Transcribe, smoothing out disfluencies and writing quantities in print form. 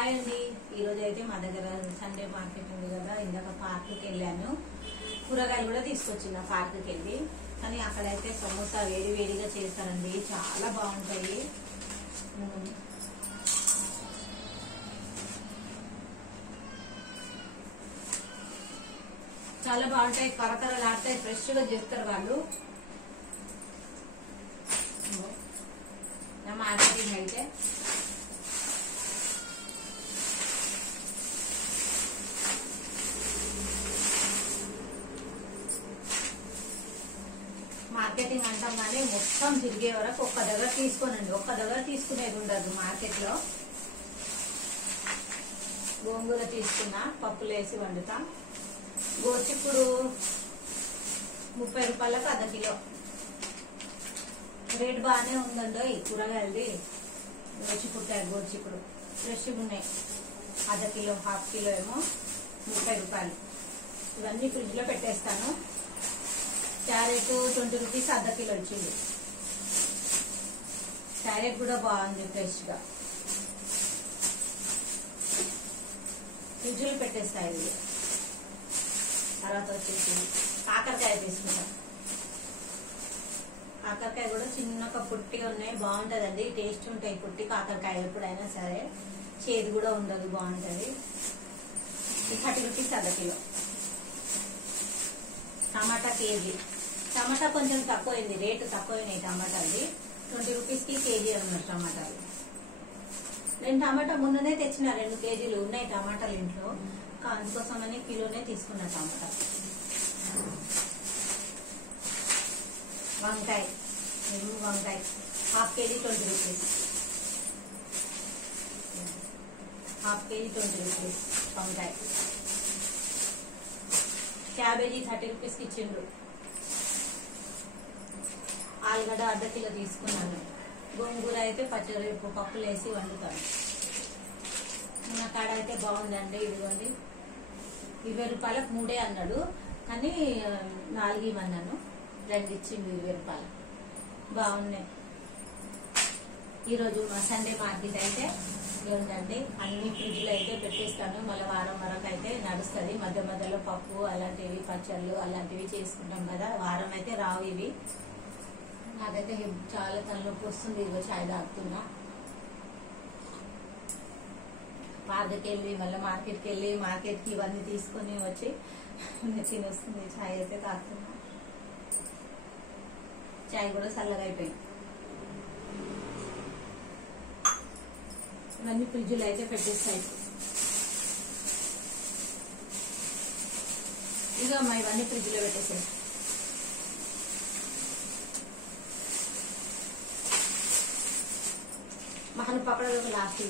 Hi అండి. ఈరోజు అయితే మా దగ్గర సండే మార్కెట్ ఉంది కదా, ఇందాక పార్క్కి వెళ్ళాను. కూరగాయలు కూడా తీసుకొచ్చిన పార్క్కి వెళ్ళి. కానీ అక్కడైతే సమోసా వేడి వేడిగా చేస్తారండి, చాలా బాగుంటాయి. చాలా బాగుంటాయి, కరకరలాడతాయి, ఫ్రెష్ గా చేస్తారు వాళ్ళు. నా మార్కెటింగ్ అయితే మార్కెటింగ్ అంటాం కానీ మొత్తం తిరిగే వరకు ఒక్క దగ్గర తీసుకోనండి, ఒక్క దగ్గర తీసుకునేది ఉండదు. మార్కెట్ లో గోంగూర తీసుకున్నా, పప్పులు వేసి వండుతా. గోచిక్కుడు 30 రూపాయలకు అర్ధ కిలో. రేట్ బాగానే ఉందండో ఈ కూరగాయలది. గోచిక్కుడు ఫ్రెష్గా ఉన్నాయి. అర్ధ కిలో, హాఫ్ కిలో ఏమో 30 రూపాయలు. ఇవన్నీ ఫ్రిడ్జ్ లో పెట్టేస్తాను. క్యారెట్ 20 రూపీస్ అర్ధ కిలో వచ్చింది. క్యారెట్ కూడా బాగుంది, ఫ్రెష్ గా. ఫ్రిడ్జ్ లో పెట్టేస్తాయి ఇది. తర్వాత వచ్చేసి కాకరకాయ తీసుకుంటాం. కాకరకాయ కూడా చిన్నగా పుట్టిగా ఉన్నాయి, బాగుంటదండి. టేస్ట్ ఉంటాయి పుట్టి కాకరకాయ ఎప్పుడైనా సరే, చేదు కూడా ఉండదు, బాగుంటది. 30 రూపీస్ అర్ధ కిలో. టమాటా కేజీ. టమాటా కొంచెం తక్కువైంది, రేటు తక్కువైనాయి టమాటాది. 20 రూపీస్ కి కేజీ అన్నారు టమాటాలు. నేను టమాటా మొన్ననే తెచ్చిన 2 కేజీలు ఉన్నాయి టమాటాలు ఇంట్లో. అందుకోసమని కిలోనే తీసుకున్నా టమాటా. వంకాయ half KG 20 rupees. Half KG 20 rupees వంకాయ. క్యాబేజీ 30 రూపీస్ కి ఇచ్చిండ్రు. ఆలుగడ్డ అర్ధ కిలో తీసుకున్నాను. గోంగూర అయితే పచ్చడి పప్పులు వేసి వండుతాను. నా కాడ అయితే బాగుందండి. ఇదిగోండి, 20 రూపాయలకు 3 అన్నాడు, కానీ 4 ఇవ్వన్నాను. 2 ఇచ్చిండు 20 రూపాయలు. బాగున్నాయి. ఈరోజు మా సండే మార్కెట్ అయితే ఏంటంటే అన్ని ఫ్రిడ్జ్ లో అయితే పెట్టేస్తాను. మళ్ళీ వారం వరకు అయితే నడుస్తుంది. మధ్య మధ్యలో పప్పు అలాంటివి, పచ్చళ్ళు అలాంటివి చేసుకుంటాం కదా, వారం అయితే రావు ఇవి. నాకైతే చాలా తలనొప్పి వస్తుంది. ఇదిగో చాయ్ తాగుతున్నా. పార్క్కి వెళ్ళి మళ్ళీ మార్కెట్కి వెళ్ళి మార్కెట్కి ఇవన్నీ తీసుకొని వచ్చి తినొస్తుంది. చాయ్ అయితే తాగుతున్నా. చాయ్ కూడా చల్లగా అయిపోయింది. ఇవన్నీ ఫ్రిడ్జ్లో అయితే పెట్టేస్తాయి. ఇక మా ఇవన్నీ ఫ్రిడ్జ్లో పెట్టేసాయి. మహన్ పక్కడ లాస్ట్